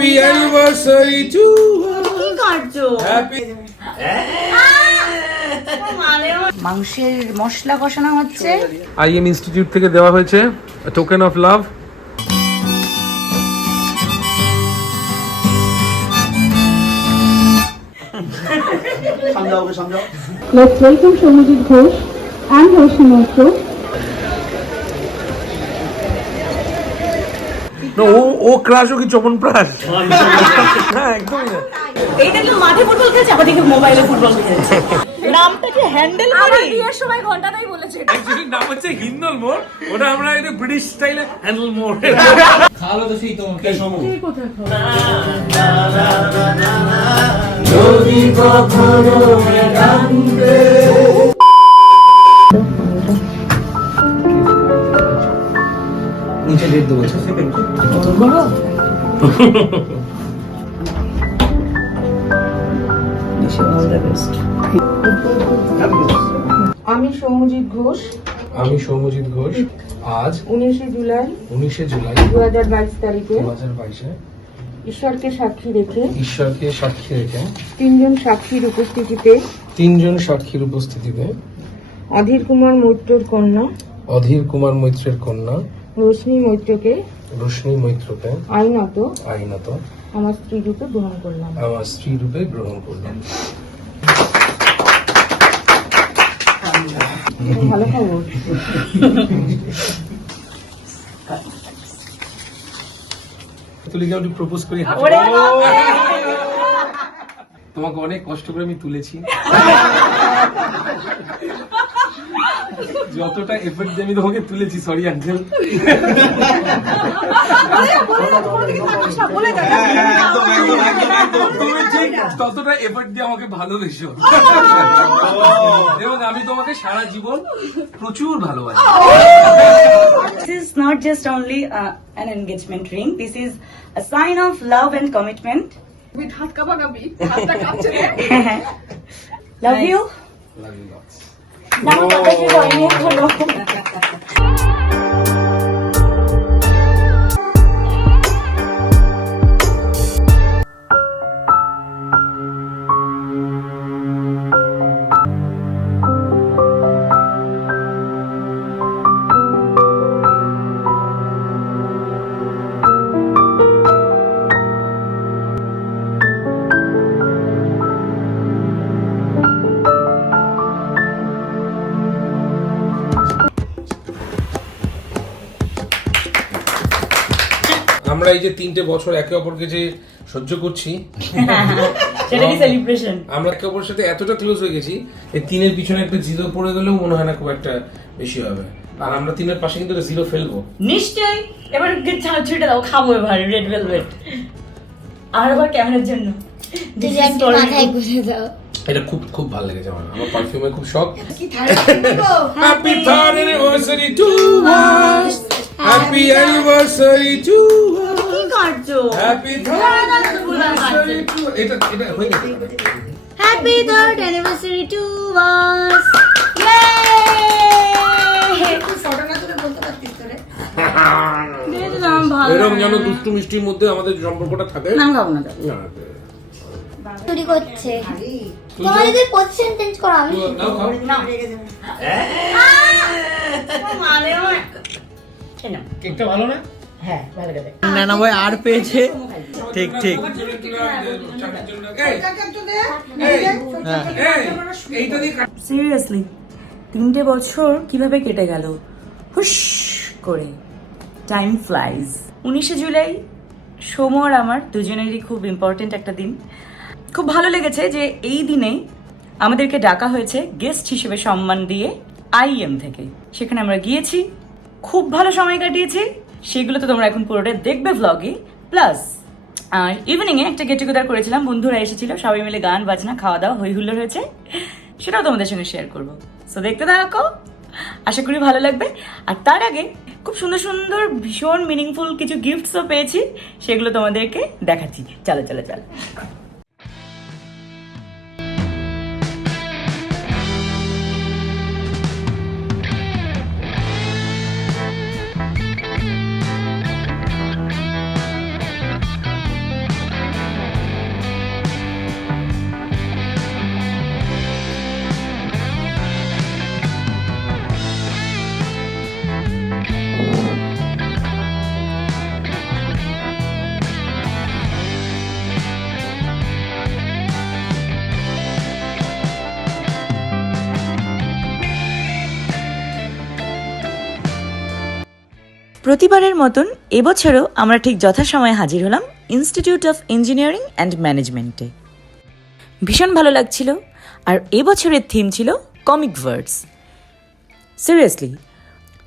Happy anniversary to মাংসের মশলা কষানো হচ্ছে। IM ইনস্টিটিউট থেকে দেওয়া হয়েছে token of love. Let's welcome Shomajit Ghosh and Roshni Mehta. ও ক্রাশ ও কি চপন প্রাশ? হ্যাঁ একদমই না। এই দেখলে মাঠে ফুটবল খেলছে, আবার দেখি মোবাইলে ফুটবল খেলছে। নামটাকে হ্যান্ডেল করি। আমার বিয়ের সময় ঘন্টাটাই বলেছে। অ্যাকচুয়ালি নাম হচ্ছে হিন্দল মোড়, ওটা আমরা এটা ব্রিটিশ স্টাইলে হ্যান্ডেল মোড়। খালো তো সেই তোমাকে সমু। এই কোথায় খাও? যদি কখনো জানবে নিচে ডেট দেবো। আমি সৌমজিৎ ঘোষ। আমি সৌম্যজিৎ ঘোষ। আজ 19 জুলাই 2022 তারিখে 2022 ঈশ্বরকে সাক্ষী রেখে তিনজন সাক্ষীর উপস্থিতিতে অধীর কুমার মৈত্রের কন্যা রোশনি মৈত্রকে আইনত আমার স্ত্রী রূপে গ্রহণ করলাম। ভালো খবর। তুলিকে প্রপোজ করি। তোমাকে অনেক কষ্ট করে আমি তুলেছি, যতটা এফর্ট দিয়ে আমি তোমাকে তুলেছি, সরি আঙ্কেল। ততটা এফর্ট দিয়ে আমাকে ভালোবেসো এবং আমি তোমাকে সারা জীবন প্রচুর ভালোবাসি। This is not just only an engagement ring. This is a sign of love and commitment. Love you. Love you lots. Now, তাদেরকে বলেনি হলো। আমরা এই যে 3টে বছর একে অপরকে যে সহ্য করছি, সেটা কি সেলিব্রেশন? আমরা একে অপরের সাথে এতটা ক্লোজ হয়ে গেছি, এই 3-এর পিছনে একটা জিরো পড়ে গেলেও মনে হয় না খুব একটা বেশি হবে। আর আমরা 3-এর পাশে কিন্তু জিরো ফেলবো নিশ্চয়ই। এবার ছুটে দাও, খাবো এবার রেড ভেলভেট। আর আবার ক্যামেরার জন্য এটা খুব খুব ভালো লেগেছে আমার পারফিউমে খুব শখ। Happy third anniversary to us, happy anniversary to us, কি করছো? হ্যাপি থার্ড অ্যানিভার্সারি টু, এটা হয়ে গেছে। Happy third anniversary to us, ইয়ে! এরকম যেন দুষ্টু মিষ্টির মধ্যে আমাদের সম্পর্কটা থাকে। নাম খাবো না। চুরি করছে। তোমাদের পজিশন চেঞ্জ করো। আমি কেকটা ভালো না? হ্যাঁ ভালো লাগে। নানা ভাই আর পেয়েছে। ঠিক ঠিক। সিরিয়াসলি 3টে বছর কিভাবে কেটে গেল হুশ করে। Time flies. 19 জুলাই সোম আর আমার দুজনেরই খুব ইম্পর্টেন্ট একটা দিন। খুব ভালো লেগেছে যে এই দিনে আমাদেরকে ডাকা হয়েছে গেস্ট হিসেবে সম্মান দিয়ে IM থেকে। সেখানে আমরা গিয়েছি, খুব ভালো সময় কাটিয়েছি। সেগুলো তো তোমরা এখন পুরোটা দেখবে ব্লগে। প্লাস আর ইভিনিংয়ে একটা গেট টুগেদার করেছিলাম, বন্ধুরা এসেছিল, সবাই মিলে গান বাজনা খাওয়া দাওয়া হই হুল্লোড় হয়েছে, সেটাও তোমাদের সঙ্গে শেয়ার করবো। সো দেখতে থাকো, আশা করি ভালো লাগবে। আর তার আগে খুব সুন্দর সুন্দর ভীষণ মিনিংফুল কিছু গিফটসও পেয়েছি, সেগুলো তোমাদেরকে দেখাচ্ছি। চলো চলো চলো। প্রতিবারের মতন এবছরও আমরা ঠিক যথাসময়ে হাজির হলাম ইনস্টিটিউট অফ ইঞ্জিনিয়ারিং অ্যান্ড ম্যানেজমেন্টে। ভীষণ ভালো লাগছিল। আর এবছরের থিম ছিল কমিক ভার্ডস। সিরিয়াসলি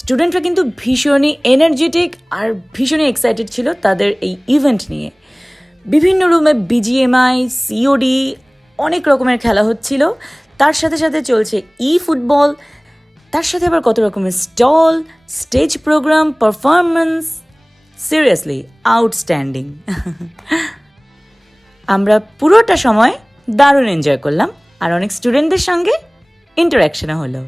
স্টুডেন্টরা কিন্তু ভীষণই এনার্জেটিক আর ভীষণই এক্সাইটেড ছিল তাদের এই ইভেন্ট নিয়ে। বিভিন্ন রুমে বিজিএমআই, সিওডি, অনেক রকমের খেলা হচ্ছিল। তার সাথে সাথে চলছে ফুটবল, তার সাথে আবার কত রকমের stall, stage programme, performance. Seriously outstanding. আমরা পুরোটা সময় দারুণ এনজয় করলাম আর অনেক স্টুডেন্টদের সঙ্গে ইন্টারাকশনও হলো।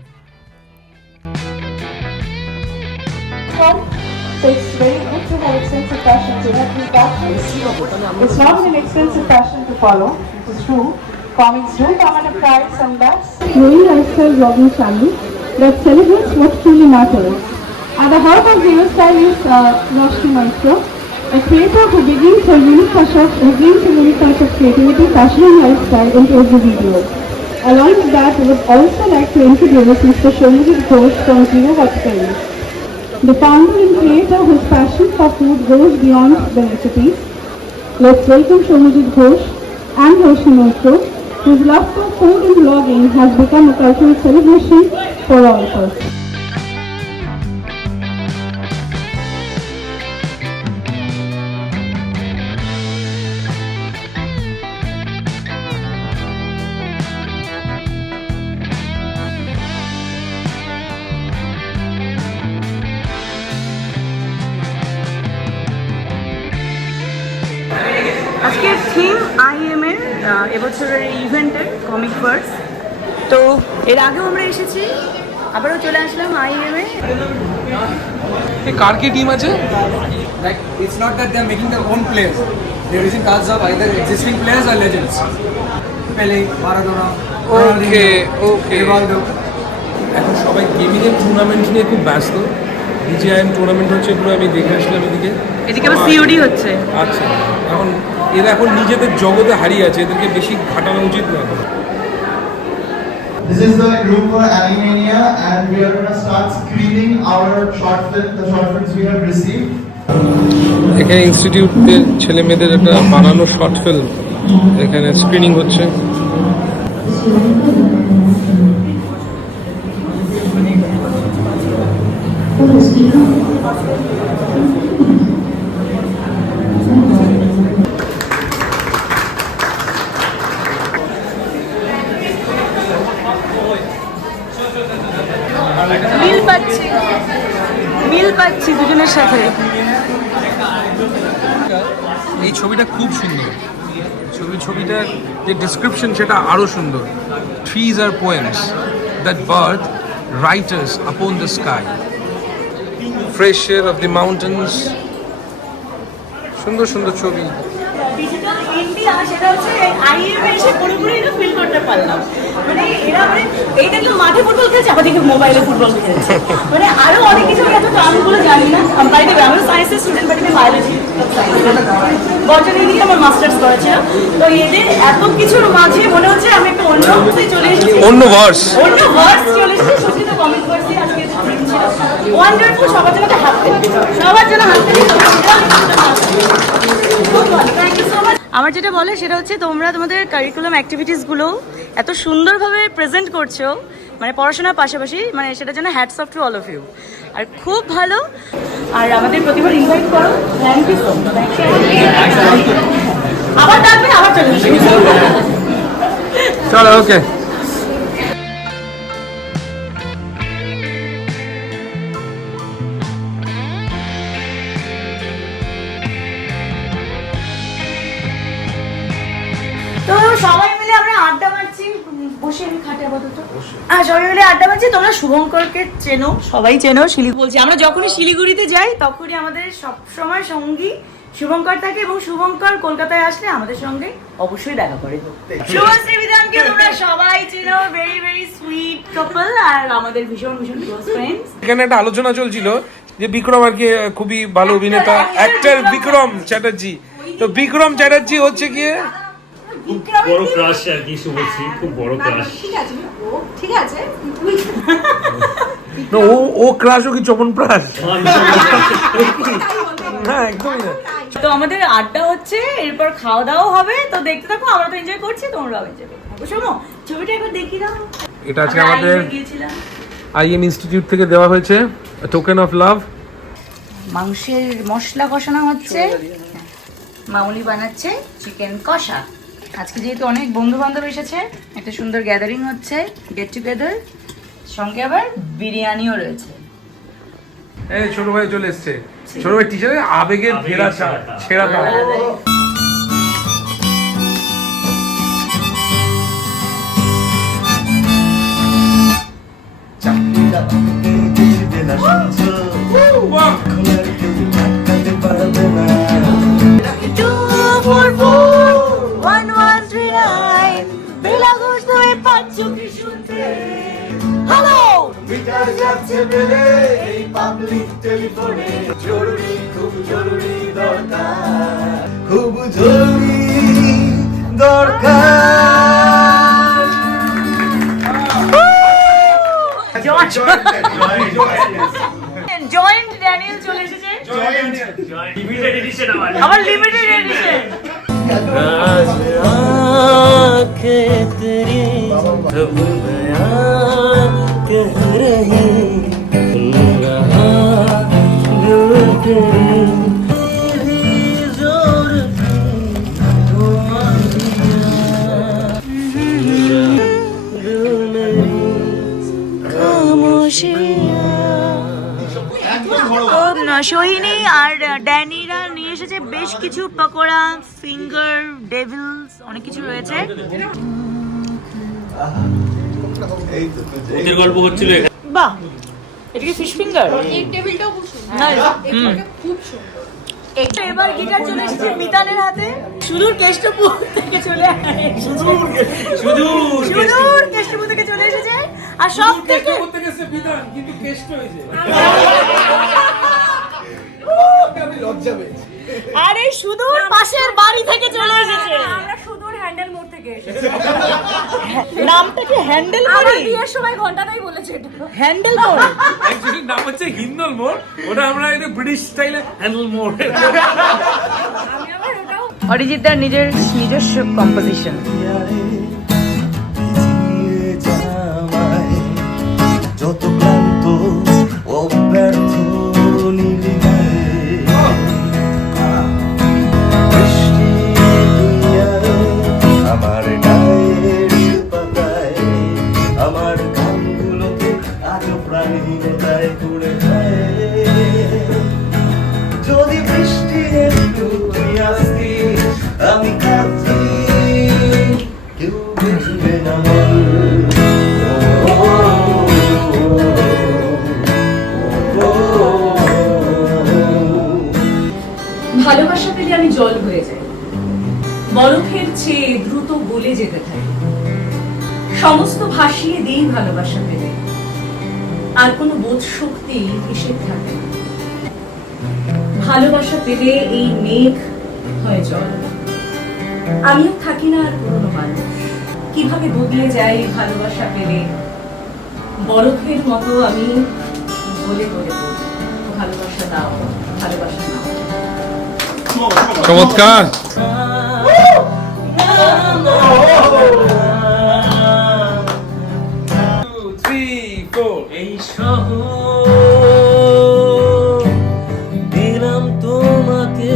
Takes very into her expensive fashion to have these outfits. It's not an expensive fashion to follow, it's true. Comics do come at a price, and that's growing lifestyle blogging channel that celebrates what truly matters. At the heart of the style is Roshni Maestro, a creator who brings a unique touch of creativity, passion and lifestyle into every video. Along with that, we would also like to introduce Mr. Shomujit Ghosh from Zero Verticals, the founder and creator whose passion for food goes beyond the recipes. Let's welcome Shomujit Ghosh and Roshni Maestro, whose love for food and blogging has become a cultural celebration for all of us. আজকের theme IIM এর এবছরের ইভেন্টের comic ভার্ডস। তো এর আগেও আমরা এসেছি, আবারও চলে আসলাম IIM এ। কার কি টিম আছে? Like, it's not that they're making their own players. They're using cards of either existing players or legends. Pele, Maradona, okay. Rivaldo. এখন সবাই গেমিং এর টুর্নামেন্ট নিয়ে খুব ব্যস্ত। BGIM টুর্নামেন্ট হচ্ছে, পুরো আমি দেখে আসলাম এদিকে। এদিকে আবার সিওডি হচ্ছে। আচ্ছা, এখন এরা এখন নিজেদের জগতে হারিয়ে আছে, এদেরকে বেশি ঘাটানো উচিত না। This is the group for Animania, and we are going to start screening our short film, the short films we have received. এখানে ইনস্টিটিউটের ছেলে মেয়েদের একটা বানানো শর্ট ফিল্ম এখানে স্ক্রিনিং হচ্ছে। মিল পাচ্ছি দুজনের সাথে। এই ছবিটা খুব সুন্দর। ছবিটার যে ডেসক্রিপশন সেটা আরো সুন্দর। ট্রিজ আর poems that birth writers upon the sky, fresh air of the mountains. সুন্দর সুন্দর ছবি। ডিজিটাল ইন্ডিয়া সেটা হচ্ছে IIM এ এসে পুরোপুরি এটা ফিল করতে পারলাম। মানে এরা মানে এইটা তো মাঠে ফুটবল খেলছে, আবার দেখে মোবাইলে ফুটবল খেলছে। মানে আরো অনেক কিছু এত টার্মগুলো জানি না। বাড়িতে আমি সায়েন্সের স্টুডেন্ট, বাড়িতে বায়োলজি বটনি নিয়ে আমার মাস্টার্স করেছিল। তো এদের এত কিছুর মাঝে মনে হচ্ছে আমি একটা অন্য চলে এসেছি, অন্য ভার্স চলে এসেছি। সত্যি তো কমেন্ট ভার্সই আজকে থিম ছিল। ওয়ান্ডারফুল। সবার জন্য হাত তালি, সবার জন্য হাত তালি। Thank you so much. আমার যেটা বলে সেটা হচ্ছে তোমরা তোমাদের কারিকুলাম অ্যাক্টিভিটিসগুলো এত সুন্দরভাবে প্রেজেন্ট করছো, মানে পড়াশোনার পাশাপাশি, মানে সেটার জন্য hats off to all of you. আর খুব ভালো। আর আমাদের প্রতিবার ইনভাইট করো। Thank you so much. আবার ডাকবে, আবার চলে আসবে। চলো, ওকে। তো সবাই মিলে আমরা আড্ডা মারছি, বসে আমি খাটে আপাতত। সবাই মিলে আড্ডা মারছি। তোমরা শুভঙ্করকে চেনো, সবাই চেনো। বলছি আমরা যখনই শিলিগুড়িতে যাই তখনই আমাদের সবসময় সঙ্গী শুভঙ্কর থাকে, এবং শুভঙ্কর কলকাতায় আসলে আমাদের সঙ্গে অবশ্যই দেখা করে। শুভশ্রী বিধানকে তোমরা সবাই চেনো, ভেরি ভেরি সুইট কাপল, আর আমাদের ভীষণ ভীষণ ক্লোজ ফ্রেন্ডস। এখানে একটা আলোচনা চলছিল যে বিক্রম আর কি খুবই ভালো অভিনেতা, অ্যাক্টর বিক্রম চ্যাটার্জি। তো বিক্রম চ্যাটার্জি হচ্ছে গিয়ে বড় ক্রাশ আর কি শুভশ্রী, খুব বড় ক্রাশ। ঠিক আছে না ও ক্রাশও কি চমনপ্রাশ? না একদমই না। তো আমাদের আড্ডা হচ্ছে, এরপর খাওয়া দাওয়া হবে, তো দেখতে থাকো, আমরা তো এনজয় করছি, তোমরাও এনজয় করো। শোনো ছবিটা একবার দেখি দাও। এটা আজকে আমাদের গিয়েছিলাম আইএম ইনস্টিটিউট থেকে দেওয়া হয়েছে, টোকেন অফ লাভ। মাংসের মশলা কষানো হচ্ছে, মামুনি বানাচ্ছে চিকেন কষা। আজকে যেহেতু অনেক বন্ধু বান্ধব এসেছে, একটা সুন্দর গ্যাদারিং হচ্ছে, গেট টুগেদার, সঙ্গে আবার বিরিয়ানিও রয়েছে। এই ছোট ভাই চলে এসছে, ছোট ভাই টিচারের আবেগের ফেরা ছেড়া দাও। খুব জরুরি দরকার। জয়েন্ট ড্যানিয়েল চলে এসেছে, আবার লিমিটেড এডিশন। সোহিনী আর ড্যানিরা নিয়ে এসেছে বেশ কিছু পকোড়া, ফিঙ্গার ডেভিলস, অনেক কিছু রয়েছে। গল্প হচ্ছিল বাহ, এটা কি ফিশ ফিঙ্গার? এই টেবিলটাও খুব সুন্দর, খুব সুন্দর। একটা এবার গিটার চলে এসেছে মিতানের হাতে, সুদূর কেষ্টপুর থেকে চলে সুদূর কেষ্টপুর থেকে চলে এসেছে। আর সব থেকে কিন্তু কেষ্ট হয়েছে। আরে সুদূর পাশের বাড়ি থেকে চলে এসেছে। আমরা সুদূর হ্যান্ডেল মোড় থেকে এসেছি। নামটা কি হ্যান্ডেল আমরা মোড়? বিয়ের সময় ঘন্টাটাই বলেছে এটা। হ্যান্ডেল মোড় অ্যাকচুয়ালি নাম হচ্ছে হিন্দল মোড়, ওটা আমরা এটা ব্রিটিশ স্টাইলে হ্যান্ডেল মোড়। আমি আবার ওটাও অরিজিৎদার নিজস্ব কম্পোজিশন। যত ক্লান্ত অব্যর্থ আমার গায়ের পাতায় আমার গানগুলোকে আজও প্রাণহীনতায় পুড়ে খায়। যদি বৃষ্টি একটু আসতি আমি কাঁদছি, কেউ বুঝবে না মন। ভালোবাসা পেলে আমি জল হয়ে যাই, বরফের চেয়ে দ্রুত গলে যেতে থাকি। সমস্ত ভাসিয়ে দিই ভালোবাসা পেলে, আর কোনো বোধ শক্তি এসে থাকে না। ভালোবাসা পেলে এই মেঘ হয় জল, আমিও থাকি না আর পুরনো মানুষ। কিভাবে বদলে যাই ভালোবাসা পেলে, বরফের মতো আমি গলে গলে পড়ি। ভালোবাসা দাও, ভালোবাসা নাও। চমৎকার। এই শহর দিলাম তোমাকে,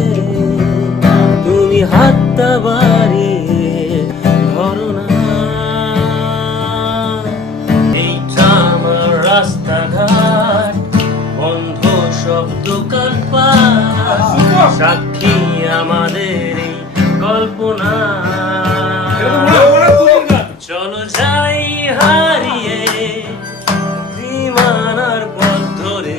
তুমি হাতটা বাড়িয়ে ধরো না। এইটা আমার রাস্তাঘাট, বন্ধ সব দোকানপাট, সাক্ষী আমাদের এই কল্পনা। চলো যাই হারিয়ে সীমানার পথ ধরে।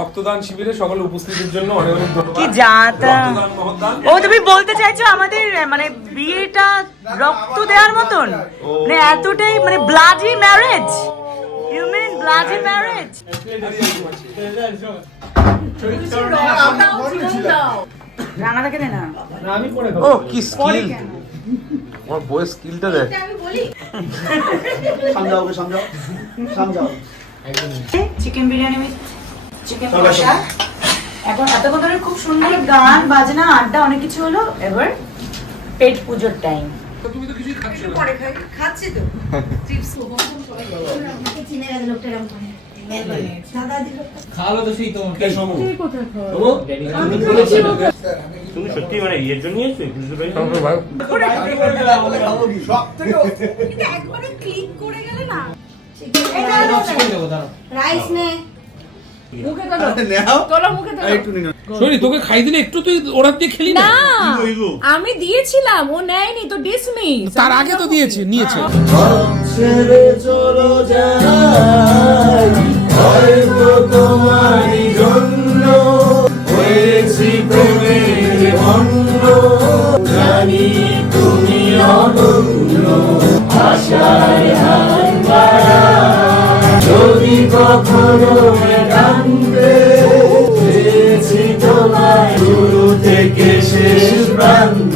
রক্তদান শিবিরে সকল উপস্থিতির জন্য অনেক অনেক ধন্যবাদ। কি যাতা, রক্তদান মহৎদান। ও তুমি বলতে চাইছো আমাদের মানে বিয়েটা রক্ত দেওয়ার মতন, মানে এতটাই মানে ব্লাডি ম্যারেজ? Imagine marriage. রান্নাটাকে দে না। ও কি স্কিল, আমার বয়ের স্কিলটা দেখ। চিকেন বিরিয়ানি উইথ চিকেন কষা। এখন এতক্ষণ ধরে খুব সুন্দর গান বাজনা আড্ডা অনেক কিছু হলো, এবার পেট পুজোর টাইম। তুমি তো কিছুই খাচ্ছ না। তুমি সত্যি মানে ইয়ের জন্য এসছো বুঝতে পারি রাইস নে শোনি তোকে খাই দিলে একটু তুই ওরা দিয়ে খেলি না। আমি দিয়েছিলাম, ও নেয়নি তো ডিসমিস। তার আগে তো দিয়েছে, নিয়েছে। ছেড়ে চলো যাই হয়তো তোমারই জন্য হয়েছি প্রেমের ভণ্ড জানি তুমি অনন্য আশায় হাত বাড়া যদি কখনো একান্তে পেয়েছি তোমায় শুরু থেকে শেষ প্রান্ত